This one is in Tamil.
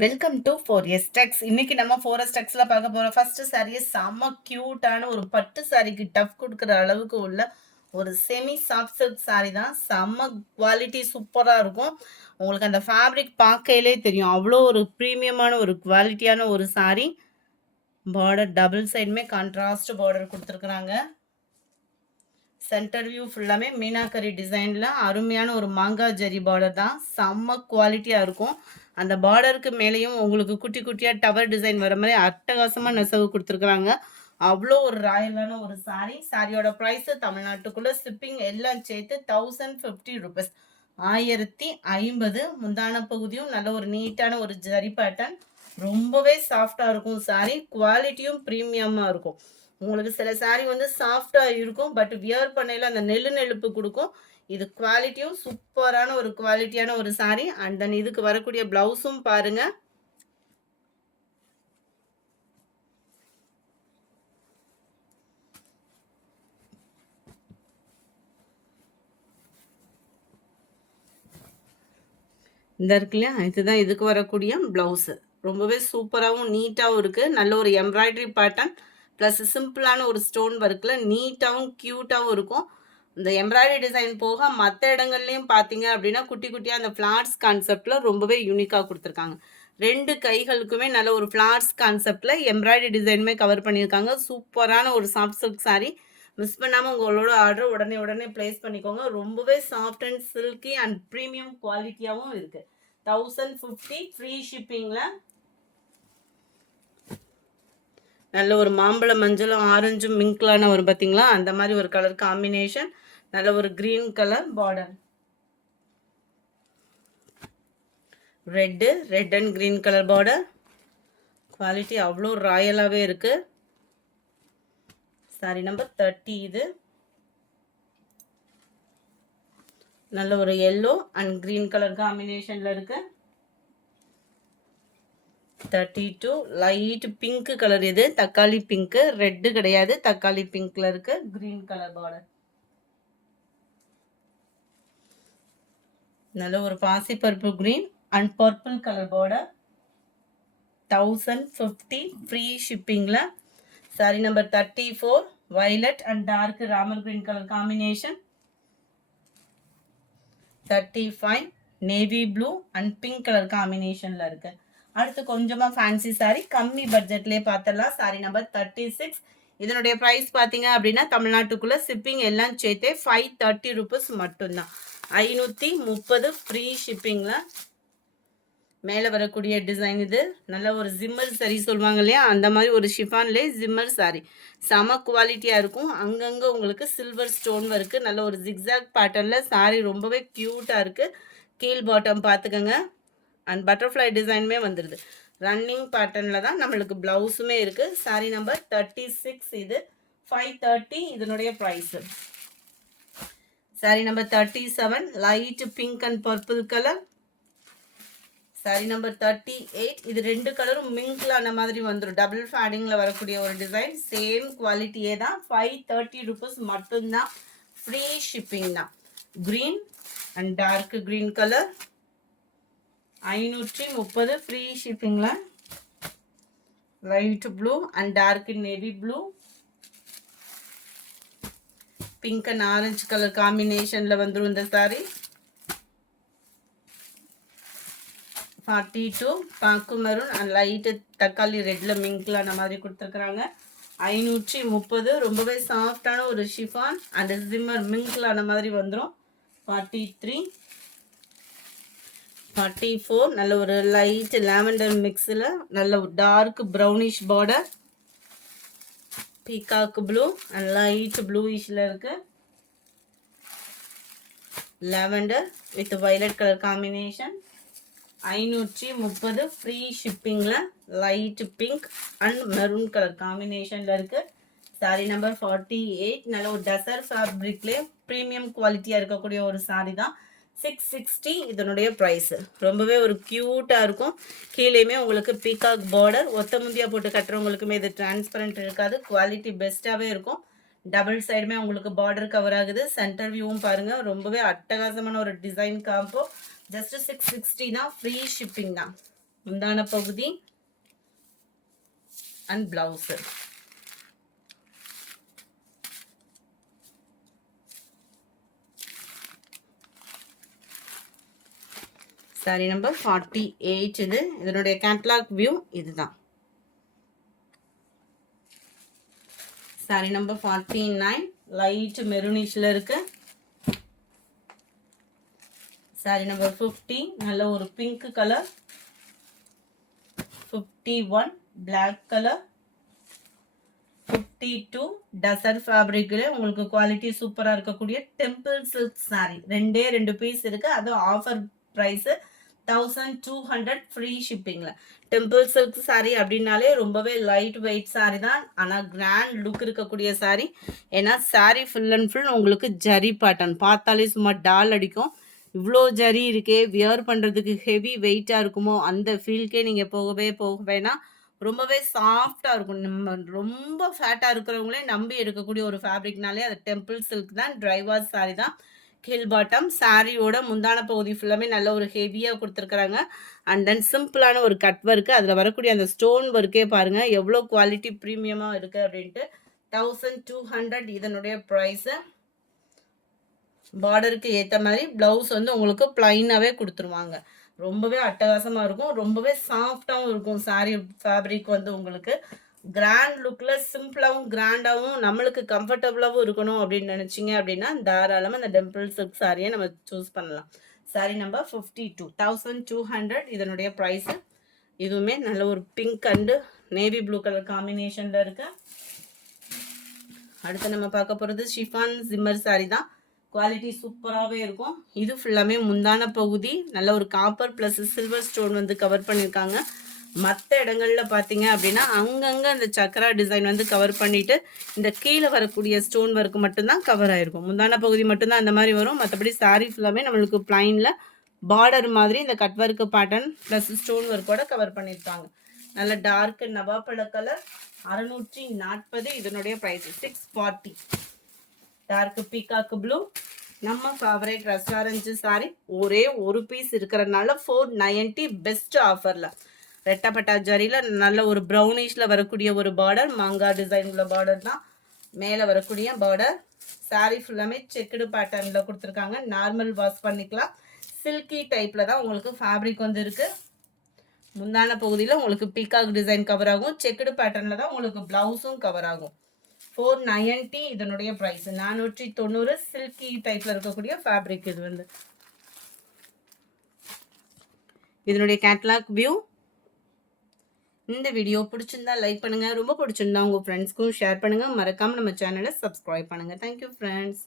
Welcome to 4S Tex. இன்னைக்கு நம்ம 4S Texல பார்க்க போற ஃபர்ஸ்ட் saree செம்ம கியூட்டான ஒரு பட்டு சாரிக்கு டஃப் கொடுக்குற அளவுக்கு உள்ள ஒரு செமி சாஃப்ட் சில்க் saree தான். செம்ம குவாலிட்டி சூப்பரா இருக்கும். உங்களுக்கு அந்த ஃபேப்ரிக் பார்க்கையிலே தெரியும். அவ்வளோ ஒரு ப்ரீமியமான ஒரு குவாலிட்டியான ஒரு saree. பார்டர் டபுள் சைடுமே கான்ட்ராஸ்ட் பார்டர் கொடுத்துருக்குறாங்க. சென்டர் வியூ ஃபுல்லாமே மீனாக்கரி டிசைனில் அருமையான ஒரு மாங்கா ஜரி பார்டர் தான். செம்ம குவாலிட்டியாக இருக்கும். அந்த பார்டருக்கு மேலேயும் உங்களுக்கு குட்டி குட்டியாக டவர் டிசைன் வர மாதிரி அட்டகாசமாக நெசவு கொடுத்துருக்குறாங்க. அவ்வளோ ஒரு ராயலான ஒரு சாரீ. சாரியோட ப்ரைஸு தமிழ்நாட்டுக்குள்ளே ஷிப்பிங் எல்லாம் சேர்த்து 1050 rupees, 1050. முந்தான பகுதியும் நல்ல ஒரு நீட்டான ஒரு ஜரி பேட்டர்ன், ரொம்பவே சாஃப்டாக இருக்கும். சாரீ குவாலிட்டியும் ப்ரீமியமாக இருக்கும். உங்களுக்கு சில சாரீ வந்து சாஃப்டாக இருக்கும், பட் வியர் பண்ணையில் அந்த நெழுப்பு கொடுக்கும். இது குவாலிட்டியும் சூப்பரான ஒரு குவாலிட்டியான ஒரு சாரீ. அண்ட் தென் இதுக்கு வரக்கூடிய பிளவுஸும் பாருங்க. இந்த இருக்கு இல்லையா, இதுதான் இதுக்கு வரக்கூடிய பிளவுஸு. ரொம்பவே சூப்பராகவும் நீட்டாகவும் இருக்குது. நல்ல ஒரு எம்ப்ராய்டரி பேட்டர்ன் ப்ளஸ் சிம்பிளான ஒரு ஸ்டோன் ஒர்க்கில் நீட்டாகவும் க்யூட்டாகவும் இருக்கும். இந்த எம்ப்ராய்டரி டிசைன் போக மற்ற இடங்கள்லையும் பார்த்தீங்க அப்படின்னா குட்டி குட்டியாக அந்த ஃப்ளார்ஸ் கான்செப்டில் ரொம்பவே யூனிக்காக கொடுத்துருக்காங்க. ரெண்டு கைகளுக்குமே நல்ல ஒரு ஃப்ளார்ஸ் கான்செப்டில் எம்ப்ராய்டரி டிசைனுமே கவர் பண்ணியிருக்காங்க. சூப்பரான ஒரு சாஃப்ட் சில்க் சாரீ. மிஸ் பண்ணாமல் உங்களோட ஆர்டர் உடனே ப்ளேஸ் பண்ணிக்கோங்க. ரொம்பவே soft and silky and premium குவாலிட்டியாகவும் இருக்குது. 1050 ஃப்ரீ ஷிப்பிங்கில். நல்ல ஒரு மாம்பழ மஞ்சளும் ஆரஞ்சும் மிங்க்லான ஒரு பார்த்தீங்களா, அந்த மாதிரி ஒரு கலர் காம்பினேஷன். நல்ல ஒரு green colour border, red and green colour border. Quality அவ்வளோ ராயலாகவே இருக்கு. சாரி நம்பர் 30. இது நல்ல ஒரு எல்லோ அண்ட் கிரீன் கலர் காம்பினேஷன்ல இருக்கு. 32 லைட் பிங்க் கலர். இது தக்காளி பிங்க், ரெட்டு கிடையாது, தக்காளி பிங்க்ல இருக்கு. கிரீன் கலர் பார்டர், நல்ல ஒரு பாசி பருப்பு green and purple colour border. 1050 free ஷிப்பிங்ல. Sari number 34 violet and dark Ramar green colour combination. 35 navy blue and pink colour காம்பினேஷன்ல இருக்கு. அடுத்து கொஞ்சமா ஃபேன்சி சாரி கம்மி பட்ஜெட்லேயே பார்த்துடலாம். சாரி நம்பர் 36. இதனுடைய ப்ரைஸ் பார்த்தீங்க அப்படின்னா தமிழ்நாட்டுக்குள்ள ஷிப்பிங் எல்லாம் சேர்த்தே 530 rupees மட்டும்தான். 530 ஃப்ரீ ஷிப்பிங்கில். மேலே வரக்கூடிய டிசைன் இது நல்ல ஒரு ஜிம்மர் சாரி சொல்லுவாங்க இல்லையா, அந்த மாதிரி ஒரு ஷிஃபான்லேயே ஜிம்மர் சாரி. செம குவாலிட்டியாக இருக்கும். அங்கங்கே உங்களுக்கு சில்வர் ஸ்டோன் ஒர்க்கு, நல்ல ஒரு ஜிக்ஸாக் பேட்டர்னில் சாரி ரொம்பவே க்யூட்டாக இருக்குது. கீழ் பாட்டம் பார்த்துக்கோங்க. அண்ட் பட்டர்ஃப்ளை டிசைனுமே வந்துடுது. ரன்னிங் பேட்டர்னில் தான் நம்மளுக்கு ப்ளவுஸுமே இருக்குது. சாரி நம்பர் 36. இது 530 இதனுடைய price. Sari number 37 light pink and purple colour. Sari number 38. இது ரெண்டு கலரும் மிங்க்லான மாதிரி வந்துடும். டபுள் ஃபேடிங்கில் வரக்கூடிய ஒரு டிசைன். சேம் குவாலிட்டியே தான். 530 rupees மட்டும்தான். ஃப்ரீ ஷிப்பிங் தான். Green and dark green colour 530 free ஷிப்பிங்கில். Light blue and dark navy blue, pink and orange colour காம்பினேஷனில் வந்துடும் இந்த சாரி. 42 பாக்கு மெரூன் அண்ட் லைட்டு தக்காளி ரெட்டில் மிங்க்லான மாதிரி கொடுத்துருக்குறாங்க. 530. ரொம்பவே சாஃப்டான ஒரு ஷிஃபான் அண்ட் ஜிம்மர் மிங்க்லான மாதிரி வந்துடும். 43 44 நல்ல ஒரு லைட் லாவெண்டர் மிக்ஸில் நல்ல ஒரு dark brownish border. Peacock blue and light ப்ளூயிஷில் இருக்கு. Lavender with violet colour combination. 530 free ஷிப்பிங்கில். Light pink and maroon colour காம்பினேஷனில் இருக்குது. சாரி நம்பர் 48 நல்ல ஒரு டசர் ஃபேப்ரிக்லேயே ப்ரீமியம் குவாலிட்டியாக இருக்கக்கூடிய ஒரு சாரி தான். 660 இதனுடைய ப்ரைஸு. ரொம்பவே ஒரு க்யூட்டாக இருக்கும். கீழேயுமே உங்களுக்கு பீகாக் பார்டர். ஒத்த முந்தியா போட்டு கட்டுறவங்களுக்குமே இது டிரான்ஸ்பரண்ட் இருக்காது. குவாலிட்டி பெஸ்ட்டாகவே இருக்கும். டபுள் சைடுமே உங்களுக்கு பார்டர் கவர் ஆகுது. சென்டர் வியூவும் பாருங்கள், ரொம்பவே அட்டகாசமான ஒரு டிசைன் காம்போ. ஜஸ்ட் 660 தான். ஃப்ரீ ஷிப்பிங் தான். முந்தான பகுதி அண்ட் பிளவுஸ். Sorry number 48. இது இதனுடைய கேட்லாக் வியூ இதுதான். சாரி நம்பர் 49 லைட் மெரூனிஷ்ல இருக்கு. சாரி நம்பர் 50 நல்ல ஒரு pink colour. 51 black colour. 52 tussar ஃபேப்ரிக்ல உங்களுக்கு குவாலிட்டி சூப்பரா இருக்கக்கூடிய டெம்பிள் சில்க் சாரி. ரெண்டே 2 பீஸ் இருக்கு. அது ஆஃபர் பிரைஸ் 1200 ஃப்ரீ ஷிப்பிங்ல. டெம்பிள் சில்க் சாரி அப்படின்னாலே ரொம்பவே லைட் வெயிட் சாரி தான். ஆனால் கிராண்ட் லுக் இருக்கக்கூடிய சாரி. ஏன்னா சாரி ஃபுல் அண்ட் ஃபுல் உங்களுக்கு ஜரி பேட்டர்ன் பார்த்தாலே சும்மா டால் அடிக்கும். இவ்வளோ ஜரி இருக்கே, வியர் பண்ணுறதுக்கு ஹெவி வெயிட்டாக இருக்குமோ அந்த ஃபீல்கே நீங்கள் போக வேணாம். ரொம்பவே சாஃப்டாக இருக்கும். நம்ம ரொம்ப ஃபேட்டாக இருக்கிறவங்களே நம்பி எடுக்கக்கூடிய ஒரு ஃபேப்ரிக்னாலே அது டெம்பிள் சில்க் தான். ட்ரைவாஸ் சாரி தான். ஹில் பாட்டம் சாரியோட முந்தான பகுதி ஃபுல்லாமே நல்ல ஒரு ஹெவியாக கொடுத்துருக்குறாங்க. அண்ட் தென் சிம்பிளான ஒரு கட் ஒர்க்கு. அதில் வரக்கூடிய அந்த ஸ்டோன் ஒர்க்கே பாருங்கள் எவ்வளோ குவாலிட்டி ப்ரீமியமாக இருக்குது அப்படின்ட்டு. 1200 இதனுடைய ப்ரைஸு. பார்டருக்கு ஏற்ற மாதிரி ப்ளவுஸ் வந்து உங்களுக்கு ப்ளைனாகவே கொடுத்துருவாங்க. ரொம்பவே அட்டகாசமாக இருக்கும். ரொம்பவே சாஃப்டாகவும் இருக்கும். சாரீ ஃபேப்ரிக் வந்து உங்களுக்கு கிராண்ட் லுக்கில் சிம்பிளாகவும் கிராண்டாகவும் நம்மளுக்கு கம்ஃபர்டபுளாகவும் இருக்கணும் அப்படின்னு நினச்சிங்க அப்படின்னா தாராளமாக அந்த டெம்பிள் சில்க் சாரியை நம்ம சூஸ் பண்ணலாம். சாரி நம்பர் 52 1200 இதனுடைய ப்ரைஸு. இதுவுமே நல்ல ஒரு pink and navy blue colour காம்பினேஷனில் இருக்கு. அடுத்து நம்ம பார்க்க போகிறது ஷிஃபான் ஜிம்மர் சாரி தான். குவாலிட்டி சூப்பராகவே இருக்கும். இது ஃபுல்லாமே முந்தான பகுதி நல்ல ஒரு காப்பர் ப்ளஸ் சில்வர் ஸ்டோன் வந்து கவர் பண்ணியிருக்காங்க. மற்ற இடங்களில் பார்த்தீங்க அப்படின்னா அங்கங்கே அந்த சக்கரா டிசைன் வந்து கவர் பண்ணிவிட்டு இந்த கீழே வரக்கூடிய ஸ்டோன் ஒர்க்கு மட்டும்தான் கவர் ஆகிருக்கும். முந்தான பகுதி மட்டும்தான் அந்த மாதிரி வரும். மற்றபடி சாரீ ஃபுல்லாமே நம்மளுக்கு பிளைனில் பார்டர் மாதிரி இந்த cut work pattern plus stone ஒர்க்கோட கவர் பண்ணியிருக்காங்க. நல்ல டார்க் நவாப்பழ கலர். 640 இதனுடைய ப்ரைஸ். 640 dark peacock blue. நம்ம ஃபேவரேட் ரெஸ்டாரண்ட் சாரி ஒரே ஒரு பீஸ் இருக்கிறதுனால 490 பெஸ்ட் ஆஃபரில். ரெட்டப்பட்டா ஜரியில் நல்ல ஒரு ப்ரௌனிஷில் வரக்கூடிய ஒரு பார்டர். மாங்காய் டிசைன் உள்ள பார்டர் தான் மேலே வரக்கூடிய பார்டர். சாரி ஃபுல்லாமே செக்குடு பேட்டர்னில் கொடுத்துருக்காங்க. நார்மல் வாஷ் பண்ணிக்கலாம். சில்கி டைப்பில் தான் உங்களுக்கு ஃபேப்ரிக் வந்து இருக்குது. முந்தான பகுதியில் உங்களுக்கு பீகாக் டிசைன் கவர் ஆகும். செக்குடு பேட்டர்னில் தான் உங்களுக்கு ப்ளவுஸும் கவர் ஆகும். 490 இதனுடைய ப்ரைஸ். 490 சில்கி டைப்பில் இருக்கக்கூடிய ஃபேப்ரிக் இது வந்து. இதனுடைய கேட்லாக் வியூ. இந்த வீடியோ பிடிச்சிருந்தா லைக் பண்ணுங்கள். ரொம்ப பிடிச்சிருந்தா உங்கள் ஃப்ரெண்ட்ஸ்க்கும் ஷேர் பண்ணுங்கள். மறக்காமல் நம்ம சேனலை சப்ஸ்கிரைப் பண்ணுங்கள். Thank you friends.